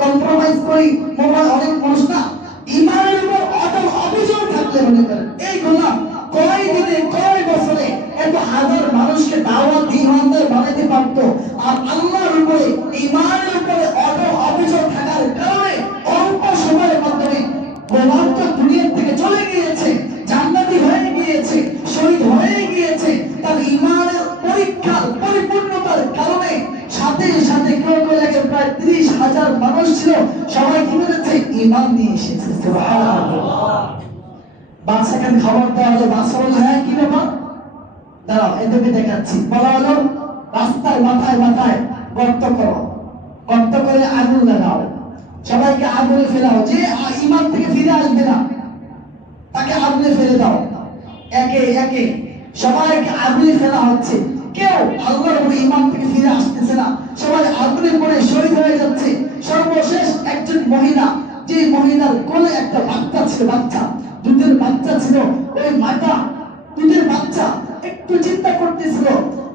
কম্প্রোমাইজ করি, অনেক মানুষ না ঈমানের উপর অটল অবিচল থাকলে মনে করেন এই গোলাম কয় দিনে কয় বছরে এত হাজার মানুষকে দাওয়াত ঈমানদার বানাতে পারতো। আর আল্লাহর উপরে ঈমানের উপরে অটল অবিচল থাকার কারণে অল্প সময়ের মাধ্যমে গোলাম তো দুনিয়া থেকে চলে গিয়েছে, জান্নাতি হয়ে গিয়েছে, শহীদ হয়ে গিয়েছে। তার ঈমানের পরীক্ষার পরিপূর্ণতার কারণে সাথে সাথে কেউ কেউ লাগে প্রায় 30,000 মানুষ ছিল, সবাই কি করেছে, ঈমান নিয়ে এসেছে। সুবহানাল্লাহ। বাদশাকে খবর দেওয়া হলো, বাদশা বলল হ্যাঁ কি ব্যাপার, দাঁড়াও এদেরকে দেখাচ্ছি। বলা হলো রাস্তার মাথায় মাথায় গর্ত করো, গর্ত করে আগুন লাগাও, সবাইকে আগুনে ফেলাও, যে ঈমান থেকে ফিরে আসবে না তাকে আগুনে ফেলে দাও। একে একে সবাইকে আগুনে ফেলা হচ্ছে, কেউ আল্লাহর উপরে ঈমান থেকে ফিরে আসতেছে না, সবাই আগুনে পড়ে শহীদ হয়ে যাচ্ছে। সর্বশেষ একজন মহিলা, যে মহিলার কোলে একটা বাচ্চা ছিল, বাচ্চা দুধের বাচ্চা ছিল, ওই মাতা দুধের বাচ্চা একটু চিন্তা করতেছিল,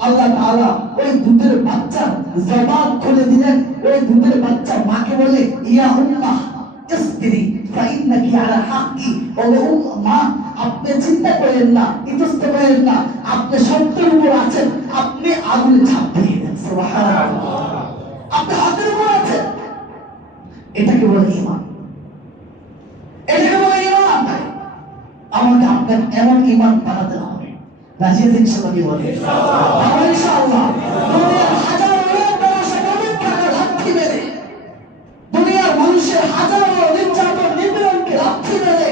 আল্লাহ তাআলা ওই দুধের বাচ্চা জবান খুলে দিলেন। ওই দুধের বাচ্চা মাকে বলে ইয়া উম্মাহ ইসবিরি ফাইন্নাকি আলা হাক্কি। ও মা, আপনি চিন্তা করেন না, ইতস্ত করেন না, আপনি সত্যের উপর আছেন, আপনি আগুনে ঝাঁপ দিয়ে দেন। সুবহানাল্লাহ। আপনি হকের উপর আছেন, এটাকে বলে ঈমান, এটাকে বলে ঈমান। আমাকে আপনার এমন ঈমান বানাতে হবে। রাজি আছেন ইনশাআল্লাহ? কি বলে ইনশাআল্লাহ? ইনশাআল্লাহ। দুনিয়ার হাজার লোক ব্যবসা করে টাকা লাথি মেরে, দুনিয়ার মানুষের হাজারো নির্যাতন নিপীড়নকে লাথি মেরে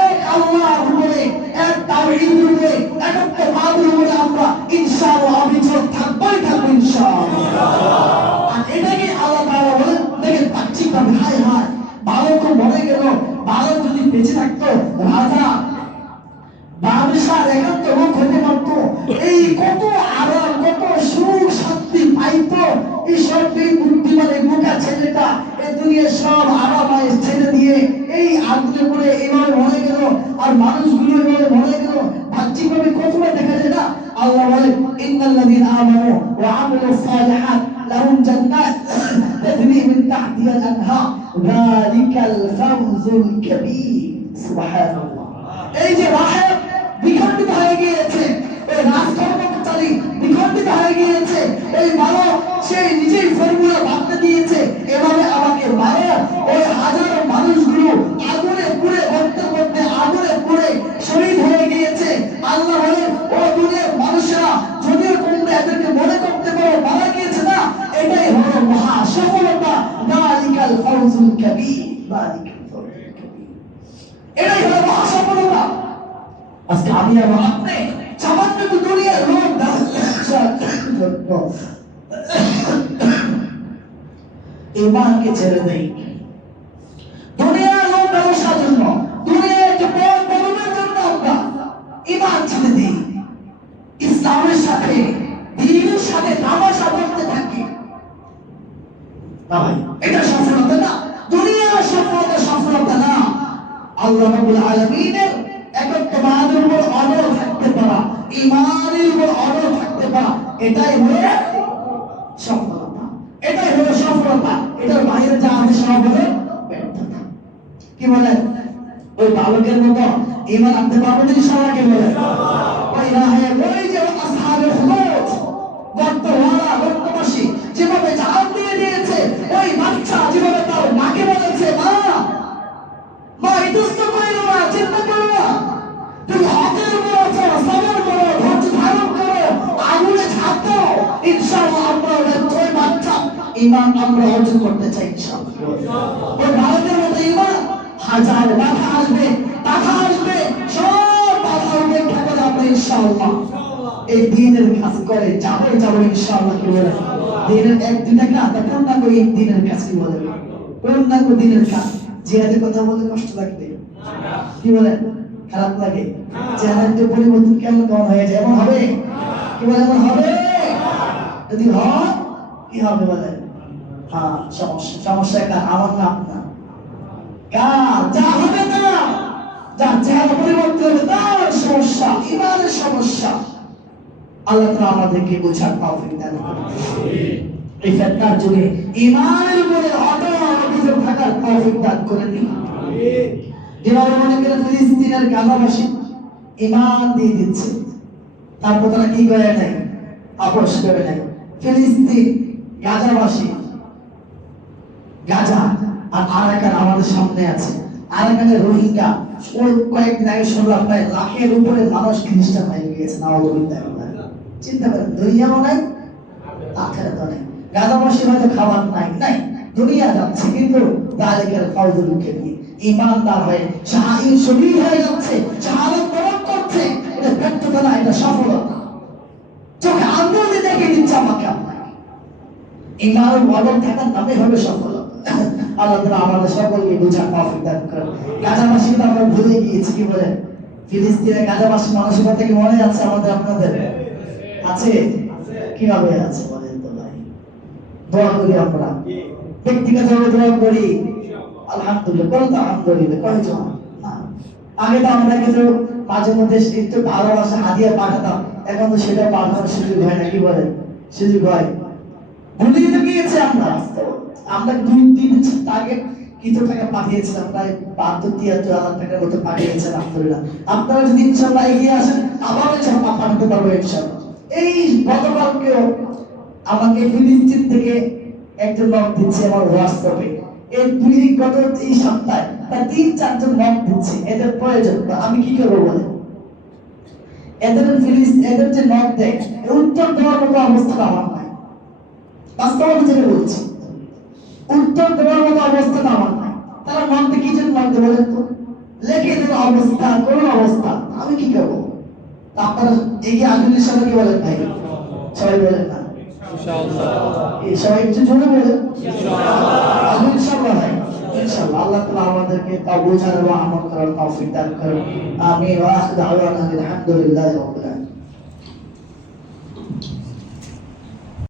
এক আল্লাহর উপরে, এক তাওহীদের উপরে, একাত্ম বাদের উপরে আমরা ইনশাআল্লাহ অবিচল থাকবোই থাকবো ইনশাআল্লাহ। আর এটাকে আল্লাহ তাআলা বলেন, দেখেন বাহ্যিকভাবে হায় হায় ভালো খুব মরে গেল, ভালো যদি বেঁচে থাকতো রাজা বাদশাহ একান্ত লোক হতে পারতো, এই কত আরাম কত সুখ শান্তি পাইতো। এই সব এই বুদ্ধিমান এই বোকা ছেলেটা এই দুনিয়ার সব আরাম ছেড়ে দিয়ে এই আগুনে পড়ে এভাবে মরে গেল, আর মানুষগুলো এভাবে মরে গেল। বাহ্যিকভাবে কতটা দেখা যায় না। আল্লাহ বলেন ইন্নাল্লাযীনা আমানু ওয়া আমিলুস সালিহাত লাহুম জান্নাত তাজরি মিন তাহতিহাল আনহার যালিকাল ফাওজুল কাবীর। সুবহানাল্লাহ। এই যে রাহেব বিখণ্ডিত হয়ে গিয়েছে, ওই রাজকর্মচারী বিখণ্ডিত হয়ে গিয়েছে, ওই মানব সেই নিজেই ফর্মুলা ভাবতে দিয়েছে এভাবে আমাকে মারো। ওই হাজারো মানুষগুলো আগুনে পুড়ে করতে করতে আগুনে পুড়ে শহীদ হয়ে গিয়েছে। আল্লাহ বলেন ও দুনিয়ার মানুষেরা, যদিও তোমরা এদেরকে মনে করতে পারো মারা গিয়েছে না, এটাই হলো মহা সফলতা। যালিকাল ফাওজুল কাবীর, যালিকাল ফাওজুল কাবীর, এটাই হলো মহা সফলতা। আজকে আমি এবং আপনি সামান্য দুনিয়ার লোক ঈমানকে ছেড়ে দেই, দুনিয়ার লোক ব্যবসার জন্য, দুনিয়ার পরিবারের জন্য আমরা ঈমান ছেড়ে দিই, ইসলামের সাথে দ্বীনের সাথে তামাশা করতে থাকি। না ভাই, এটা সফলতা না, দুনিয়ার সফলতা সফলতা না। আল্লাহ রাব্বুল আলামিনের একত্ববাদের উপর অটল থাকতে পারা, ঈমানের উপর অটল থাকতে পারা, এটাই হলো সফলতা, এটাই হলো সফলতা। এটার বাইরে যা আছে সব হলো ব্যর্থতা। কি বলেন? ওই বালকের মতো ঈমান আনতে পারবো না ইনশাআল্লাহ? কি বলেন? ওই রাহে ওই যে আসহাবে খুলুদ, গর্তওয়ালা গর্তবাসী যেভাবে জান দিয়ে দিয়েছে, ওই বাচ্চা যেভাবে তার মাকে বলেছে মা মা ইতস্ত করিও না, চিন্তা করো না, তুমি হকের উপর আছো, সবর করো, ধৈর্য ধারণ করো, আগুনে ঝাঁপ দাও, ইনশাআল্লাহ আমরা ওই বাচ্চা ঈমান আমরা অর্জন করতে চাই ইনশাআল্লাহ। ওই ভারতের মতো ঈমান হাজার বাধা আসবে, বাধা আসবে, সব বাধা উপেক্ষা করে আমরা ইনশাআল্লাহ এই দ্বীনের কাজ করে যাবো যাবো ইনশাআল্লাহ। কি বলে দ্বীনের একদিন একটা পূর্ণাঙ্গ এই দ্বীনের কাজ, কি বলে পূর্ণাঙ্গ দ্বীনের কাজ। জিহাদের কথা বলে কষ্ট লাগবে? কি বলেন? খারাপ লাগে? চেহারার যে পরিবর্তন কেমন কেমন হয়ে যায়, এমন হবে? কি বলে এমন হবে? যদি হয় কি হবে বলেন? হ্যাঁ, সমস্যা কার? আমার না আপনার? কার? যা হবে না, যার চেহারা পরিবর্তন হবে তার সমস্যা, ইমানের সমস্যা। আল্লাহ তাআলা আমাদেরকে বোঝার তৌফিক দান করুন। এই ফিতনার যুগে ইমানের উপরে অটল অবিচল থাকার তৌফিক দান করে দিন। যেভাবে মনে করেন ফিলিস্তিনের গাজাবাসী ইমান দিয়ে দিচ্ছে, তারপর তারা কি করে নাই? আপোষ করে নাই। ফিলিস্তিন, গাজাবাসী, গাজা আর আরাকান আমাদের সামনে আছে। আরাকানের রোহিঙ্গা কয়েকদিন আগে শুনলাম প্রায় লাখের উপরে মানুষ খ্রিস্টান হয়ে গিয়েছে। নাউযুবিল্লাহ। চিন্তা করেন, দুনিয়াও নাই, আখিরাতও নাই। গাজাবাসী হয়তো খাবার নাই, দুনিয়া যাচ্ছে, কিন্তু যালিকাল ফাউজুল কাবীর, ঈমানদার হয়ে শাহীদ শহীদ হয়ে যাচ্ছে, শাহাদাত বরণ করছে। এটা ব্যর্থতা না, এটা সফলতা। চোখে আঙ্গুল দিয়ে দেখে দিচ্ছে আমাকে আপনাকে। ঈমানের বদল থাকার নামে হবে সফলতা। আল্লাহ তাআলা আমাদের সকলকে বুঝার তৌফিক দান করুন। গাজাবাসী তো আমরা ভুলে গিয়েছি, কি বলেন? ফিলিস্তিনের গাজাবাসী মানসিকতা থেকে মনে আছে আমাদের, আপনাদের আছে? কিভাবে আছে বলেন তো ভাই? দোয়া করি আমরা, ব্যক্তিগতভাবে দোয়া করি। আলহামদুলিল্লাহ, বলুন তো আলহামদুলিল্লাহ। কয়জন? আগে তো আমরা কিন্তু মাঝে মধ্যে একটু ভালোবাসা হাদিয়া পাঠাতাম, এখন তো সেটা পাঠানোর সুযোগ হয় না, কি বলেন? সুযোগ হয়, ভুলিয়ে তো গিয়েছে। আমরা 2 দিন আগে কিছু টাকা পাঠিয়েছিলাম, প্রায় 72-73 হাজার টাকার মতো পাঠিয়েছেন। আলহামদুলিল্লাহ, আপনারা যদি ইনশাআল্লাহ এগিয়ে আসেন আবার ইনশাআল্লাহ পাঠাতে পারবো ইনশাআল্লাহ। এই গতকালকেও আমাকে ফিলিস্তিন থেকে একজন নক দিচ্ছে আমার হোয়াটসঅ্যাপে। এই সপ্তাহে তার 3-4 জন নক দিচ্ছে, এদের প্রয়োজন। আমি কি করবো বলেন? এদের যে নক দেয়, উত্তর দেওয়ার মতো অবস্থা আমার নাই। বাস্তবতা যেটা বলছি, উত্তর দেওয়ার মতো অবস্থা আমার নাই। তারা মনতে কি জন্য মনতে বলেন তো? লেখে দেবে অবস্থা, কোন অবস্থা, আমি কি করবো? আপনারা এগিয়ে আসবেন সবাই, কি বলেন ভাই? সবাই বলেন না সবাই একটু জোরে বলেন ইনশাআল্লাহ। ভাই ইনশাআল্লাহ আল্লাহ তাআলা আমাদেরকে তা বোঝার এবং আমল করার তৌফিক দান করুন। আমিন ওয়া আখিরু দাওয়ানা আলহামদুলিল্লাহি রাব্বিল আলামিন।